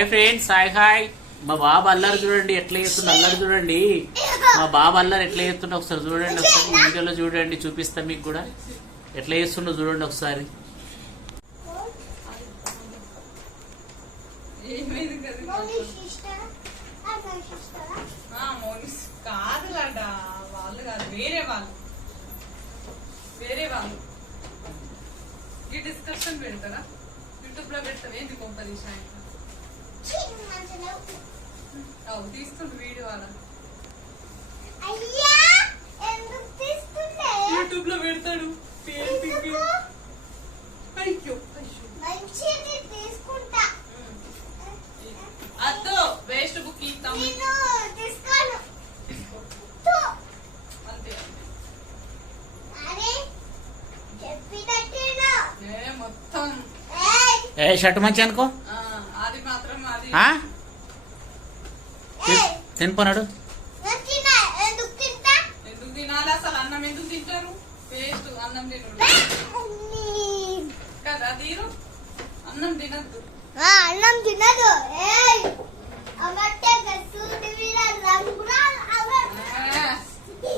Hi friends hi hi. మా బాబు అల్లరి చూడండి ఎట్లా చేస్తుంది అల్లరి చూడండి. మా బాబు అల్లరి ఎట్లా చేస్తుండ ఒకసారి చూడండి ఒకసారి వీడియోలో చూడండి చూపిస్తా మీకు కూడా. ఎట్లా చేస్తుండో చూడండి ఒకసారి. వాళ్ళు కాదు వేరే వాళ్ళు వేరే వాళ్ళు ఈ డిస్కషన్ పెడతారా? యూట్యూబ్లో పెడతారు? ఏంటి కొంపదీశాయి వీడియో వాళ్ళ అయ్యా ఎందుకు తీస్తుండే? యూట్యూబ్లో పెడతాడు TNTP. ఎందుకు? అయ్యో అయ్యో. మంచిది తీసుకుంటా. అద్దు వేస్ట్ బుక్ ఇస్తాము నేను తీసుకోను తో. అంతే. అరే చెప్పినట్టేనా? ఏ మొత్తం. ఏ షర్ట్ మంచి అనుకో. తినిపోనాడు. అన్నం ఎందుకు తింటారు? వేస్ట్ అన్నం తినడు. కదా తీరు? అన్నం తినద్దు. ఆ, అన్నం తినదు.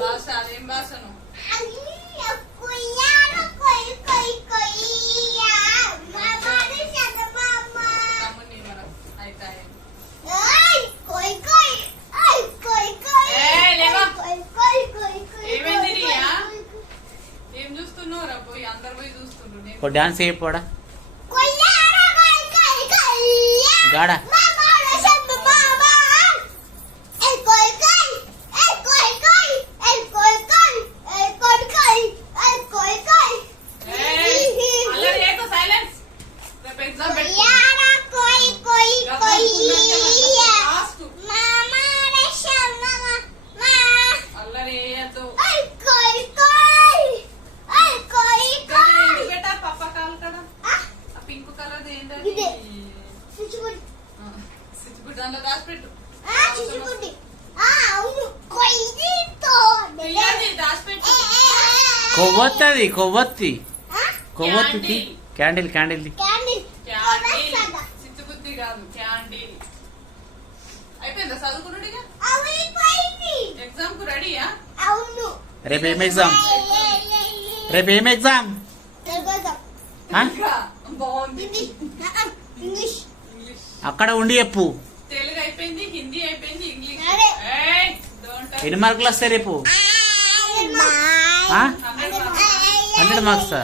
భాష అదేం భాషను డాన్స్ కొయ్యా. గాడా? దాంట్లో దాచి పెట్టు. కొవ్వొత్తది కొవ్వొత్తి. కొవ్వొత్తి క్యాండిల్ క్యాండిల్. కాదు అయిపోయిందా? ఎగ్జామ్కు రెడీయా? అవును. రేపు ఏం ఎగ్జామ్? రేపు ఏం ఎగ్జామ్? బాగుంది. అక్కడ ఉండి చెప్పు. అయిపోయింది హిందీ అయిపోయింది ఇంగ్లీష్. ఎన్ని మార్కులు వస్తాయి రేపు? Hundred marks.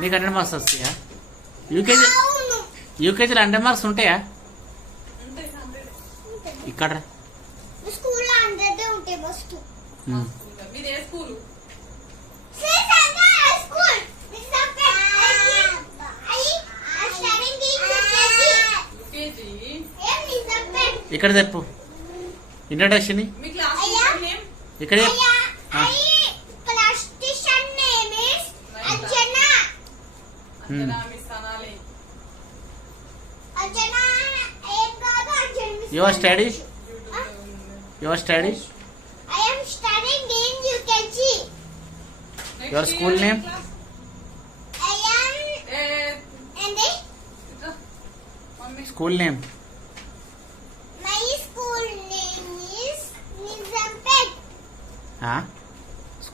నీకు హండ్రెడ్ మార్క్స్ వస్తాయా? యూకేజీ యూకేజీలో హండ్రెడ్ మార్క్స్ ఉంటాయా. ఇక్కడ. స్కూల్లో ఉంటాయి మా ఉమ్. స్కూల్లో. మీది ఏ స్కూల్ స్కూల్ యూకేజీ ఇక్కడ చెప్పు. ఇంట్రడక్షన్ మీ క్లాస్ అయ్యా. నేమ్ ఇక్కడ your study. Your study I am studying in UKG.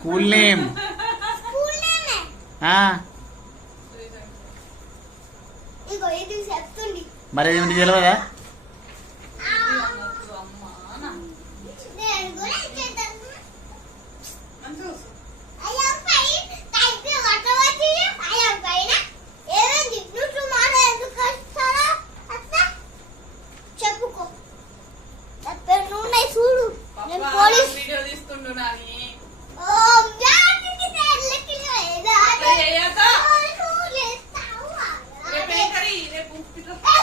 School name. మరి ఏమిటి తెలియదా రేపు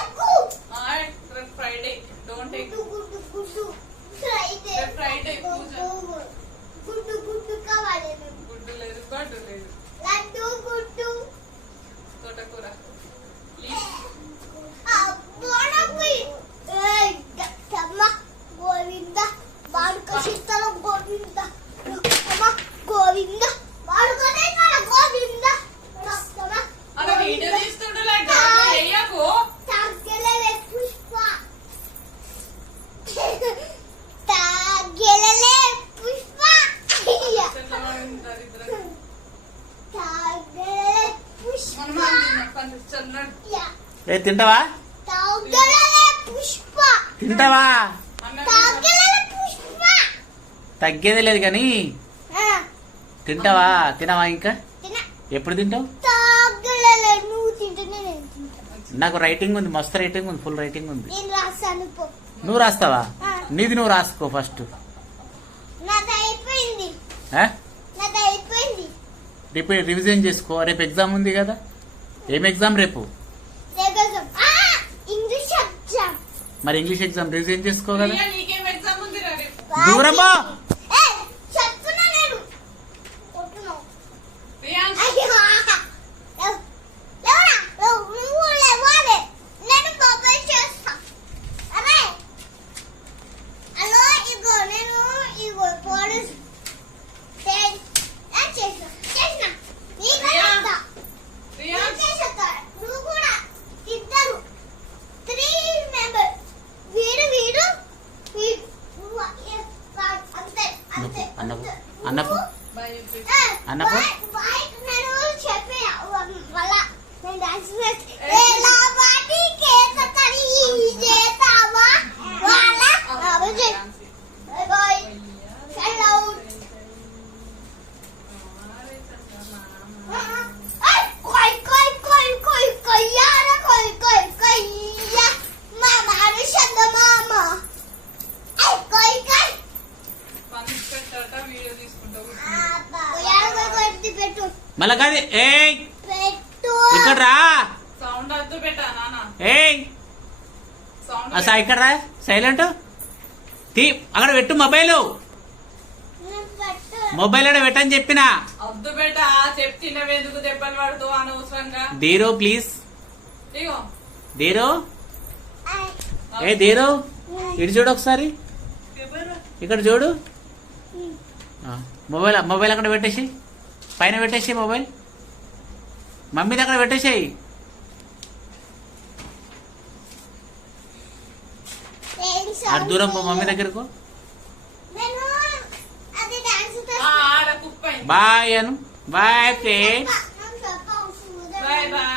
ఏ తింటావా? తింటావా? తగ్గేదే లేదు కానీ తింటావా? తినవా ఇంకా? ఎప్పుడు తింటావు? నాకు రైటింగ్ ఉంది మస్తు రైటింగ్ ఉంది ఫుల్ రైటింగ్ ఉంది. నువ్వు రాస్తావా. నీది నువ్వు రాసుకో ఫస్ట్ రేపు రివిజన్ చేసుకో రేపు ఎగ్జామ్ ఉంది కదా. ఏం ఎగ్జామ్ రేపు ఆ ఇంగ్లీష్ ఎగ్జామ్ మరి ఇంగ్లీష్ ఎగ్జామ్ రేపు? దూరమా? అన్నకు అన్నకు అంతే. మళ్ళా కాదు పెట్టు ఇక్కడ రా ఇక్కడ రా సైలెంట్? తీ అక్కడ పెట్టు మొబైల్. మొబైల్ ఆడ పెట్టని చెప్పిన. దీరో ప్లీజ్. దీరో ఏ దీరో ఇటు చూడు ఒకసారి. ఇక్కడ చూడు. మొబైల్ మొబైల్ అక్కడ పెట్టేసి. పైన పెట్టేసి మొబైల్. మమ్మీది అక్కడ పెట్టేసేయి. అటు దూరం పో మమ్మీ దగ్గరకు. నేను అది డాన్స్ ఆ, ఆడ కుప్పైంది. బాయ్ అను. Bye friends bye bye.